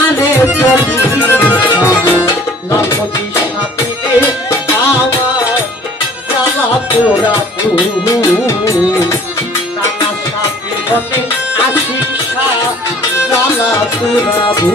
আরে চলি লম্পতি সাথে আমার জ্বালা পোড়াবো নানা সাথে বটে আশিক জ্বালা পোড়াবো